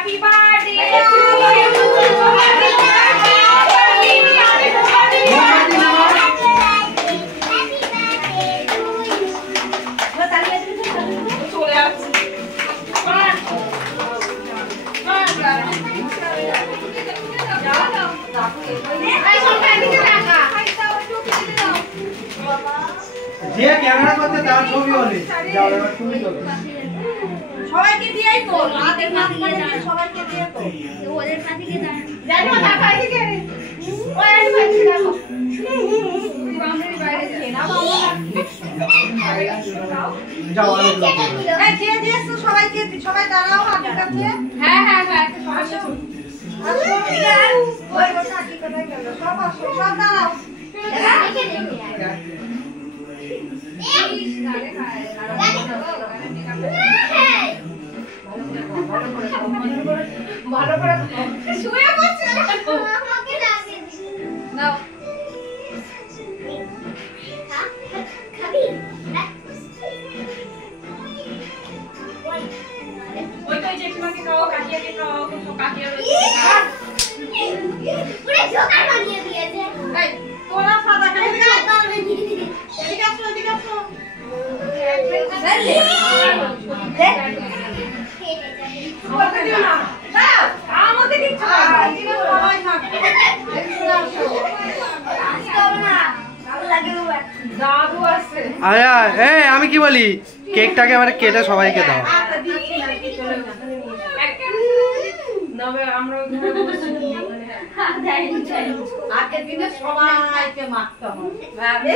Happy birthday to যে camera করতে তার ছবি হলে যাও এবার তুমি চলো সবাইকে দিয়েই তো হাতে মাছ মানে সবাইকে দিয়ে তো ওদের কাছে কি জানো টাকা দিকে ওই আই বাইরে দেখো বামনের বাইরে না বাবা যাও এই দিয়ে দিয়ে সবাইকে সবাই দাঁড়াও হাতের কাছে হ্যাঁ হ্যাঁ হ্যাঁ সবাই ওই বসা কি কথা গেল সব দাঁড়াও ভালো করে শুয়ে পড়ছে আমাকে লাগে নাও খাবি ওই তো জেঠিমাকে খাও কাকিয়াকে খাও কাকিয়া পুরো জোকার বানিয়ে দিয়েছে এই তোরা সাদা খাই এদিকে আসো এদিকে আসো আমি কি বলি কেকটাকে এবারে কেটে সবাইকে দাও আগের দিনে সবাইকে মাখতে হবে